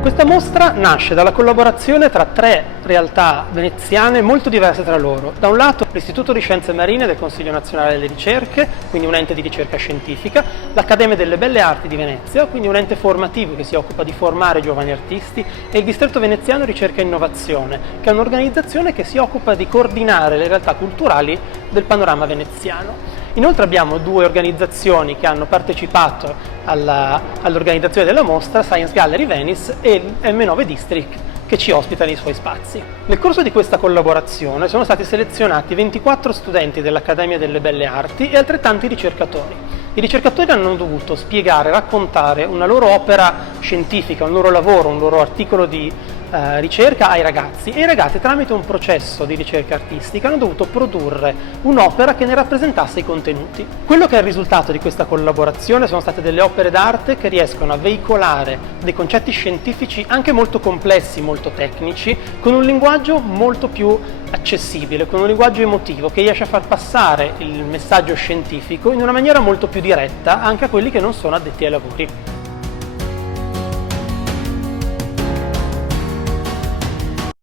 Questa mostra nasce dalla collaborazione tra tre realtà veneziane molto diverse tra loro. Da un lato l'Istituto di Scienze Marine del Consiglio Nazionale delle Ricerche, quindi un ente di ricerca scientifica, l'Accademia delle Belle Arti di Venezia, quindi un ente formativo che si occupa di formare giovani artisti, e il Distretto Veneziano Ricerca e Innovazione, che è un'organizzazione che si occupa di coordinare le realtà culturali del panorama veneziano. Inoltre abbiamo due organizzazioni che hanno partecipato all'organizzazione della mostra, Science Gallery Venice e il M9 District, che ci ospita nei suoi spazi. Nel corso di questa collaborazione sono stati selezionati 24 studenti dell'Accademia delle Belle Arti e altrettanti ricercatori. I ricercatori hanno dovuto spiegare, raccontare una loro opera scientifica, un loro lavoro, un loro articolo di ricerca ai ragazzi, e i ragazzi, tramite un processo di ricerca artistica, hanno dovuto produrre un'opera che ne rappresentasse i contenuti. Quello che è il risultato di questa collaborazione sono state delle opere d'arte che riescono a veicolare dei concetti scientifici anche molto complessi, molto tecnici, con un linguaggio molto più accessibile, con un linguaggio emotivo che riesce a far passare il messaggio scientifico in una maniera molto più diretta anche a quelli che non sono addetti ai lavori.